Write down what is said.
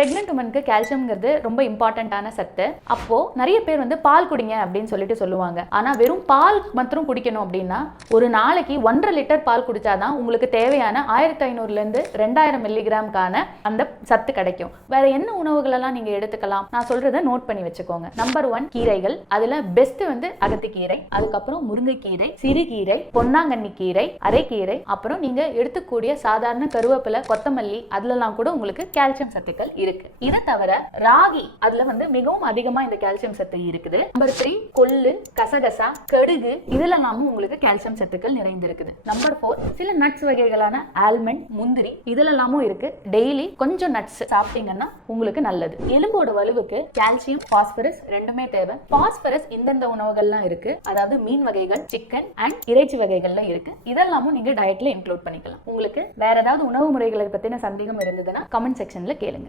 Pregnant உமனுக்கு கால்சியம்ங்கிறது ரொம்ப இம்பார்ட்டன்டான சத்து. அப்போ நிறைய பேர் வந்து பால் குடிங்க அப்படின்னு சொல்லிட்டு சொல்லுவாங்க. ஆனா வெறும் பால் மட்டும் குடிக்கணும் அப்படின்னா ஒரு நாளைக்கு 1.5 லிட்டர் பால் குடிச்சாதான் உங்களுக்கு தேவையான 1500 இருந்து 2000 மில்லிகிராம்கான அந்த சத்து கிடைக்கும். வேற என்ன உணவுகள் எல்லாம் நீங்க எடுத்துக்கலாம், நான் சொல்றதை நோட் பண்ணி வச்சுக்கோங்க. நம்பர் 1 கீரைகள். அதுல பெஸ்ட் வந்து அகத்திக்கீரை, அதுக்கப்புறம் முருங்கைக்கீரை, சிறுகீரை, பொன்னாங்கண்ணி கீரை, அரைக்கீரை, அப்புறம் நீங்க எடுத்துக்கூடிய சாதாரண கருவேப்பிலை, கொத்தமல்லி, அதுலலாம் கூட உங்களுக்கு கால்சியம் சத்துக்கள் இருக்கு. இதை தவிர ராகி, அதுல வந்து மிகவும் அதிகமா இந்த கால்சியம் சத்து இருக்குது. நம்பர் 3 கொள்ளு, கசகசா, கடுகு, இதுலலாமும் உங்களுக்கு கால்சியம் சத்துக்கள் நிறைந்திருக்குது. நம்பர் 4 சில நட்ஸ் வகைகளான ஆல்மண்ட், முந்திரி, இதுலலாமும் இருக்கு. டெய்லி கொஞ்சம் நட்ஸ் சாப்பிட்டீங்கன்னா உங்களுக்கு நல்லது. எலும்போட வலுவுக்கு கால்சியம், பாஸ்பரஸ் ரெண்டுமே தேவை. பாஸ்பரஸ் இந்தந்த உணவுகள்லாம் இருக்கு, அதாவது மீன் வகைகள், சிக்கன் அண்ட் இறைச்சி வகைகள்ல இருக்கு. இதெல்லாமும் நீங்க டயட்ல இன்க்ளூட் பண்ணிக்கலாம். உங்களுக்கு வேற ஏதாவது உணவு முறைகளை பத்தின சந்தேகம் இருந்ததுன்னா கமெண்ட் செக்ஷன்ல கேளுங்க.